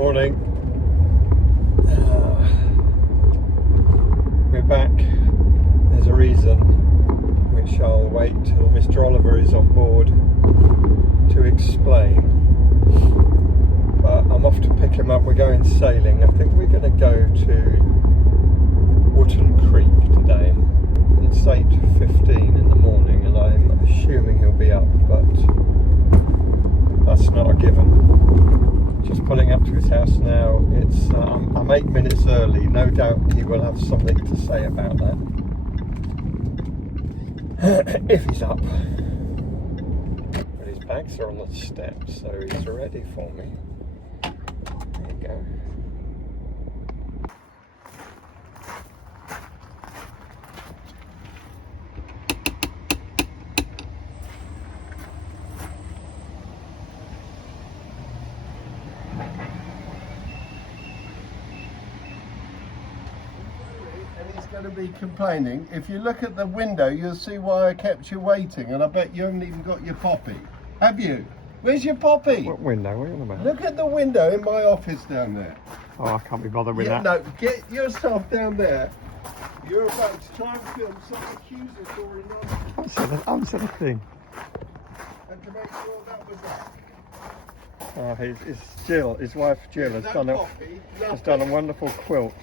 Morning. We're back. There's a reason which I'll wait till Mr. Oliver is on board to explain. But I'm off to pick him up. We're going sailing. I think we're going to go to Wootton Creek today. It's 8:15 in the morning and I'm assuming he'll be up, but that's not a given. Just pulling up to his house now. It's I'm 8 minutes early. No doubt he will have something to say about that if he's up. But his bags are on the steps, so he's ready for me. There you go. Going to be complaining. If you look at the window, you'll see why I kept you waiting, and I bet you haven't even got your poppy. Have you? Where's your poppy? What window? What are you on about? Look at the window in my office down there. Oh, I can't be bothered with that. No, get yourself down there. You're about to try and film some accusatory nonsense. I haven't said a thing. And to make sure that was that. Oh, Jill, his wife Jill, has done a wonderful quilt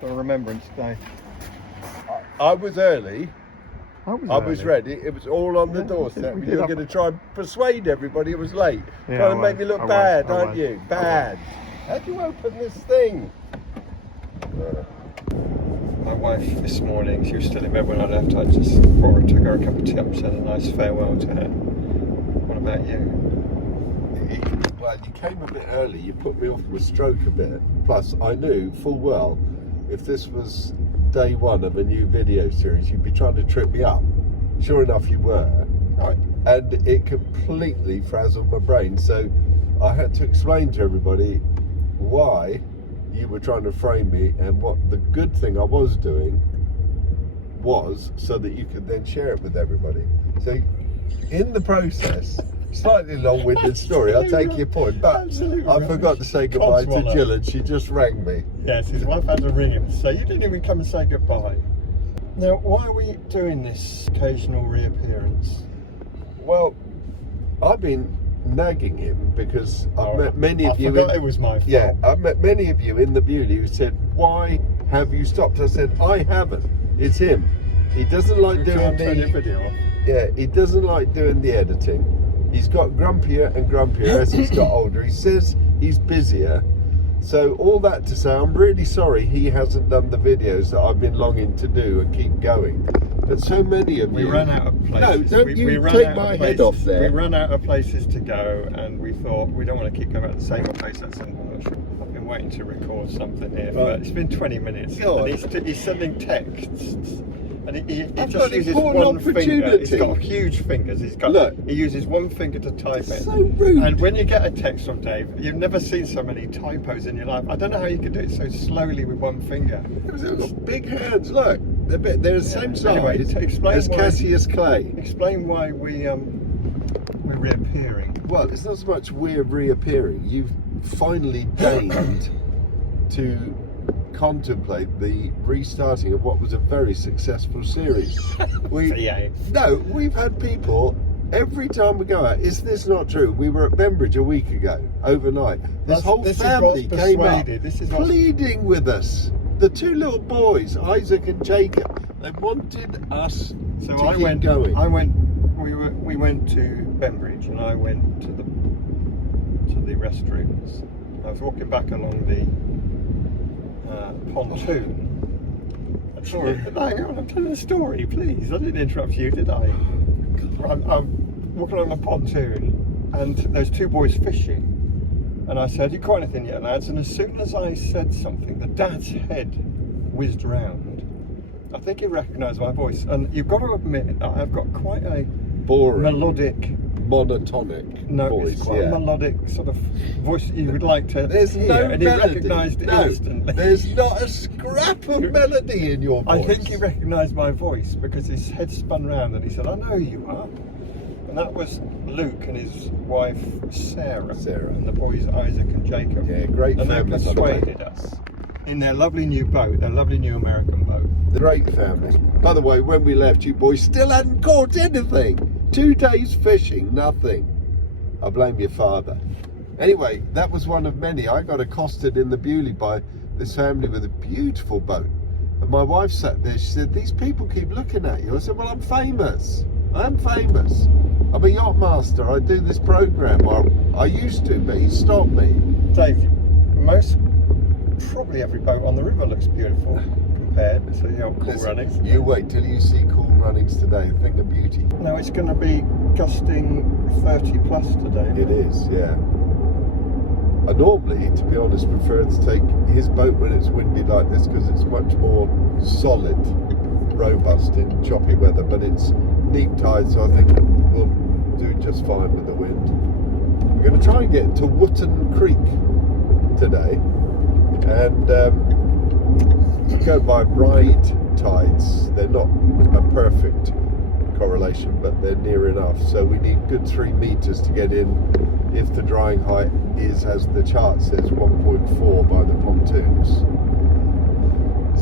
for Remembrance Day. I was early. I was ready. It was all on the doorstep. You're going to try and persuade everybody it was late. Yeah, Trying to make me look bad, aren't you? Bad. How do you open this thing? My wife this morning, she was still in bed when I left. I just brought her, took her a cup of tea up, said a nice farewell to her. What about you? Well, you came a bit early. You put me off with stroke a bit. Plus, I knew full well if this was day one of a new video series, you'd be trying to trip me up. Sure enough, you were. Right. And it completely frazzled my brain. So I had to explain to everybody why you were trying to frame me and what the good thing I was doing was, so that you could then share it with everybody. So in the process, slightly long-winded story, I'll take your point, but I forgot to say goodbye to Jill and she just rang me. Yes, his wife had to ring him to say, you didn't even come and say goodbye. Now, why are we doing this occasional reappearance? Well, I've been nagging him because I've met many of you. I forgot it was my fault. Yeah, I've met many of you in the beauty who said, why have you stopped? I said, I haven't. It's him. He doesn't like doing the video off. Yeah, he doesn't like doing the editing. He's got grumpier and grumpier as he's got older. He says he's busier. So all that to say, I'm really sorry he hasn't done the videos that I've been longing to do and keep going. But so many of you... We ran out of places. No, don't you take my head off there. We ran out of places to go and we thought we don't want to keep going at the same place. I've been waiting to record something here, but it's been 20 minutes. God. And he's sending texts. And he I've just got uses important one finger. opportunity. He's got huge fingers. He uses one finger to type it. So rude. And when you get a text from Dave, you've never seen so many typos in your life. I don't know how you can do it so slowly with one finger. They've got big hands. Look, they're the same size explain as Cassius Clay. Explain why we're reappearing. Well, it's not so much we're reappearing. You've finally deigned to contemplate the restarting of what was a very successful series. We've had people every time we go out. Is this not true? We were at Bembridge a week ago overnight. This whole family came up pleading with us. The two little boys, Isaac and Jacob, they wanted us to keep going. We went to Bembridge and I went to the restrooms. I was walking back along the pontoon. Hang on, I'm telling a story, please. I didn't interrupt you, did I? I'm walking along the pontoon and there's two boys fishing. And I said, you caught anything yet, lads? And as soon as I said something, the dad's head whizzed round. I think he recognised my voice. And you've got to admit that I've got quite a boring, melodic, monotonic voice. It's quite a melodic sort of voice that you would like to hear. No and melody. He recognised it instantly. There's not a scrap of melody in your voice. I think he recognised my voice because his head spun round and he said, I know who you are. And that was Luke and his wife Sarah. Sarah. And the boys Isaac and Jacob. Yeah, great And they family. persuaded us in their lovely new boat, their lovely new American boat. The great family. By the way, when we left, you boys still hadn't caught anything. 2 days fishing, nothing. I blame your father. Anyway, that was one of many. I got accosted in the Bewley by this family with a beautiful boat. And my wife sat there, she said, these people keep looking at you. I said, well, I'm famous. I'm famous. I'm a yacht master. I do this program. I used to, but he stopped me. Dave, probably every boat on the river looks beautiful compared to the old Cool Runnings. You wait till you see Cool Runnings today. Think of beauty. No, it's going to be gusting 30 plus today. It is, yeah. I normally, to be honest, prefer to take his boat when it's windy like this because it's much more solid, robust in choppy weather, but it's neap tide, so I think we'll do just fine with the wind. We're going to try and get to Wootton Creek today, and go by ride tides. They're not a perfect correlation, but they're near enough, so we need good 3 meters to get in if the drying height is, as the chart says, 1.4 by the pontoons.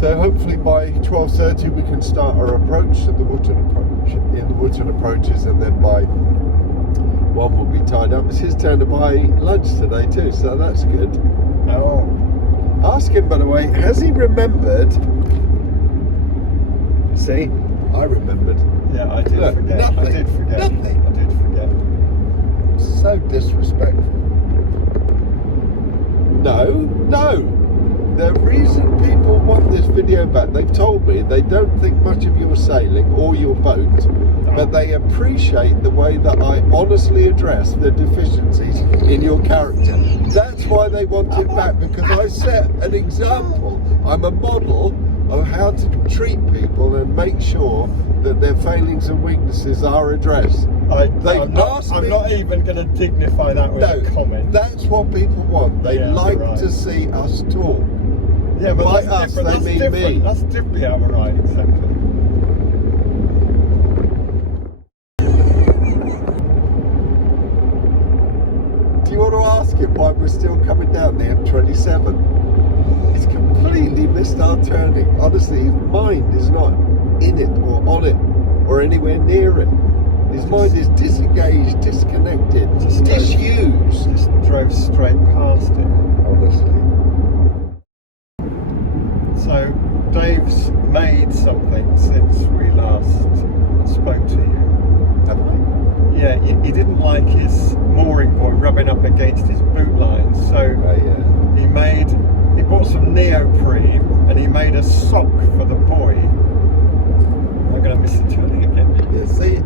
So hopefully by 12:30 we can start our approach to the Wootton approach, in the Wootton approaches, and then by 1 will be tied up. It's his turn to buy lunch today too, so that's good. Oh. Ask him, by the way, has he remembered? See, I remembered. Yeah, I did forget. Nothing. I did forget. Nothing. I did forget. So disrespectful. No. The reason people want this video back, they've told me they don't think much of your sailing or your boat, but they appreciate the way that I honestly address the deficiencies in your character. That's why they want it back, because I set an example. I'm a model of how to treat people and make sure that their failings and weaknesses are addressed. I'm not even going to dignify that with a comment. That's what people want. They like to see us talk. Yeah, but by that's us, different. they mean me. That's different. Yeah, right, exactly. Do you want to ask him why we're still coming down the M27? He's completely missed our turning. Honestly, his mind is not in it or on it or anywhere near it. His mind is disengaged, disconnected, disused. Just drove straight past it. Honestly. So, Dave's made something since we last spoke to you. Have I? Yeah, he didn't like his mooring buoy rubbing up against his boot lines, so he bought some neoprene and he made a sock for the buoy. I'm going to miss the turning again. Yeah, see,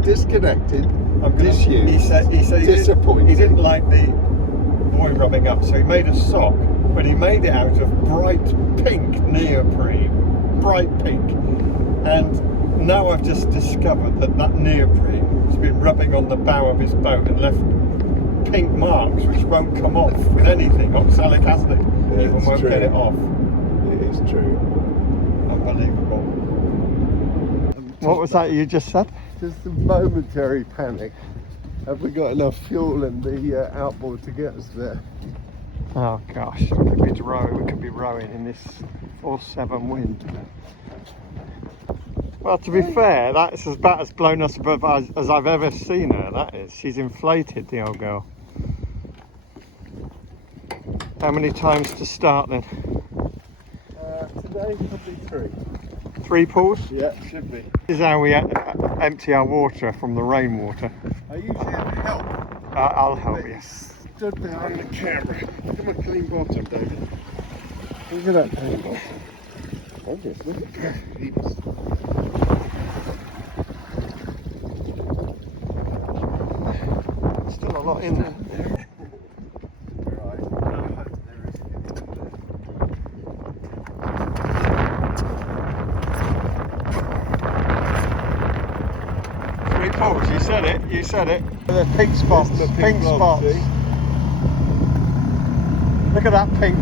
disconnected, disused, he said disappointed. He didn't like the buoy rubbing up, so he made a sock, but he made it out of bright pink neoprene. Bright pink. And now I've just discovered that neoprene has been rubbing on the bow of his boat and left pink marks which won't come off with anything. Oxalic acid even won't get it off. It is true. Unbelievable. What was that you just said? Just a momentary panic. Have we got enough fuel in the outboard to get us there? Oh gosh, we could be rowing in this 4-7 wind. Well, to be fair, that's about as blown us above as I've ever seen her, that is. She's inflated, the old girl. How many times to start then? Today probably 3. 3 pulls? Yeah, should be. This is how we empty our water from the rainwater. I usually have help. I'll help you. Stood behind the camera. Look at my clean bottom, David. Look at that clean bottom. Oh, just look at that. Still a lot in there. You said it. The pink spots. Pink spots. Look at that pink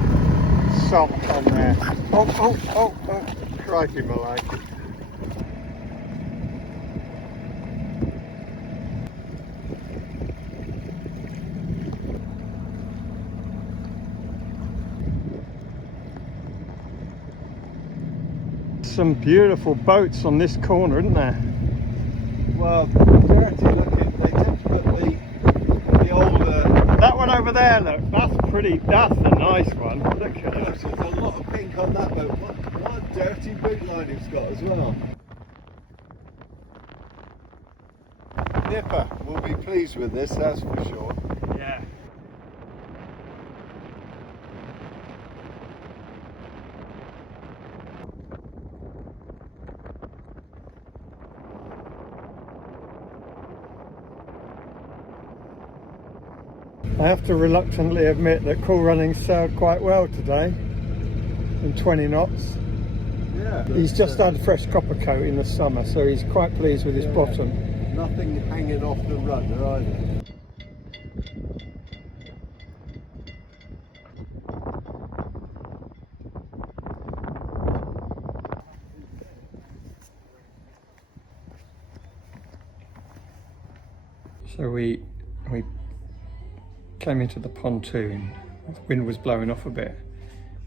sock on there. Oh. Crikey, my life. some beautiful boats on this corner, isn't there? Well, dirty looking. They tend to put the older. That one over there, look, that's pretty, that's a nice one. Look at There's it. a lot of pink on that boat. What a dirty boot line it's got as well. Nipper will be pleased with this, that's for sure. Yeah. I have to reluctantly admit that Cool Running sailed quite well today, in 20 knots. Yeah. He's just had fresh copper coat in the summer, so he's quite pleased with his bottom. Nothing hanging off the rudder either. So we came into the pontoon. The wind was blowing off a bit.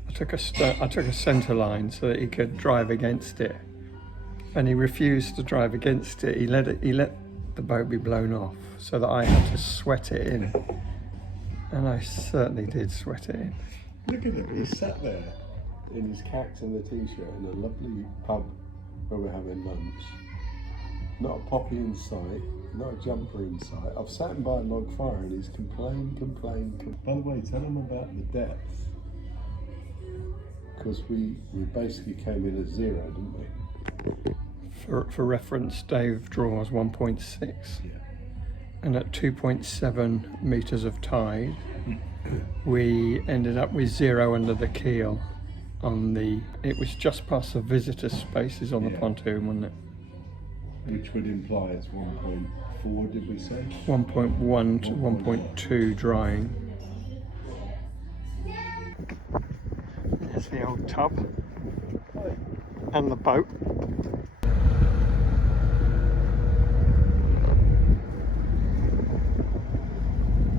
I took a centre line so that he could drive against it, and he refused to drive against it. He let the boat be blown off, so that I had to sweat it in, and I certainly did sweat it in. Look at him, he's sat there in his khakis and a t-shirt in a lovely pub where we're having lunch. Not a poppy in sight, not a jumper in sight. I've sat him by a log fire and he's complained. By the way, tell him about the depth. Because we basically came in at 0, didn't we? For reference, Dave draws 1.6, Yeah. and at 2.7 metres of tide, we ended up with 0 under the keel. It was just past the visitor spaces on the pontoon, wasn't it? Which would imply it's 1.4, did we say? 1.1 to 1.2 drying. There's the old tub and the boat.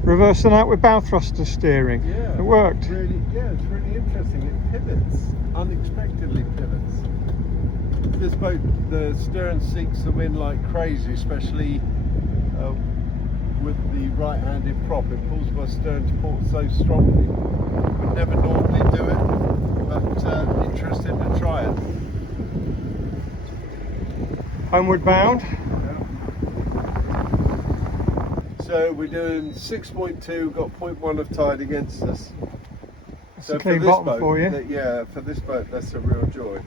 Reversing out with bow thruster steering. Yeah. It worked. It's really interesting. It pivots, unexpectedly pivots. This boat, the stern seeks the wind like crazy, especially with the right-handed prop. It pulls my stern to port so strongly. Would never normally do it, but interested to try it. Homeward bound. So we're doing 6.2, got 0.1 of tide against us. That's So a clean for this bottom boat, for you. yeah, for this boat, that's a real joy.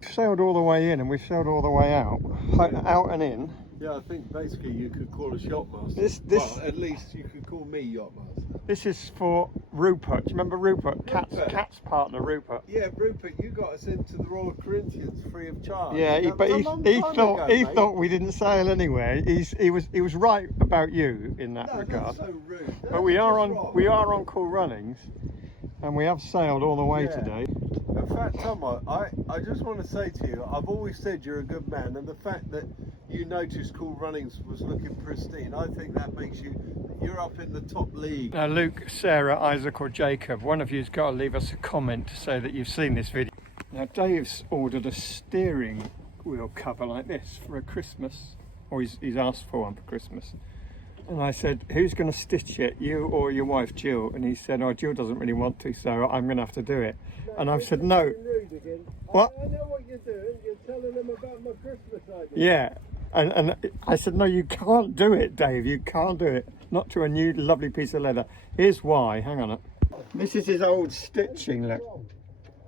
We've sailed all the way in and we've sailed all the way out. Out and in. Yeah, I think basically you could call us yachtmasters. This- well, at least you could call me yachtmaster. This is for Rupert. Do you remember Rupert? Rupert. Cat's partner, Rupert. Yeah, Rupert, you got us into the Royal Corinthians free of charge. Yeah, That but was he a long thought time ago, he mate. thought we didn't sail anyway. He was right about you in that No, regard. that's so rude. But we are on Cool Runnings, and we have sailed all the way Yeah. today. In fact, Tom, I just want to say to you, I've always said you're a good man, and the fact that you noticed Cool Runnings was looking pristine, I think that makes you're up in the top league. Now, Luke, Sarah, Isaac, or Jacob, one of you's got to leave us a comment to say that you've seen this video. Now, Dave's ordered a steering wheel cover like this for a Christmas, or he's asked for one for Christmas. And I said, who's going to stitch it, you or your wife Jill? And he said, oh, Jill doesn't really want to, so I'm going to have to do it. And I've said, no. What? I know what you're doing. You're telling them about my Christmas idea. Yeah. And I said, no, you can't do it, Dave. You can't do it. Not to a new lovely piece of leather. Here's why. Hang on. This is his old stitching, look.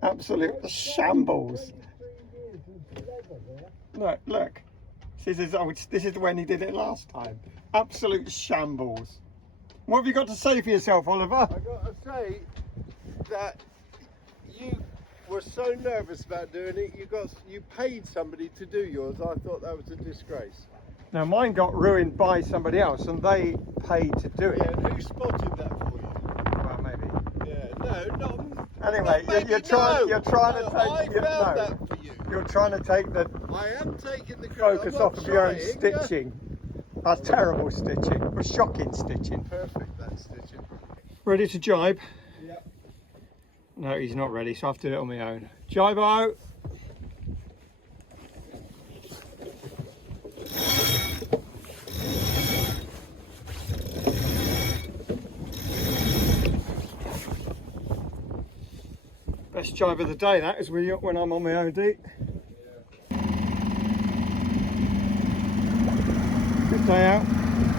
Absolute shambles. Look. This is when he did it last time. Absolute shambles. What have you got to say for yourself, Oliver? I got to say that you were so nervous about doing it. You paid somebody to do yours. I thought that was a disgrace. Now mine got ruined by somebody else, and they paid to do it. Yeah, and who spotted that for you? Well, maybe. Yeah, no, not. Anyway, not maybe, you're trying to take. I found that for you. You're trying to take the I am taking the credit. focus I'm not off of your own trying. stitching. That's terrible stitching. Or shocking stitching. Perfect, that stitching. Ready to jibe? Yeah. No, he's not ready, so I have to do it on my own. Jibo! Best jibe of the day, that is when I'm on my own, Deep. Good day out.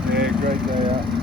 Yeah, great day out.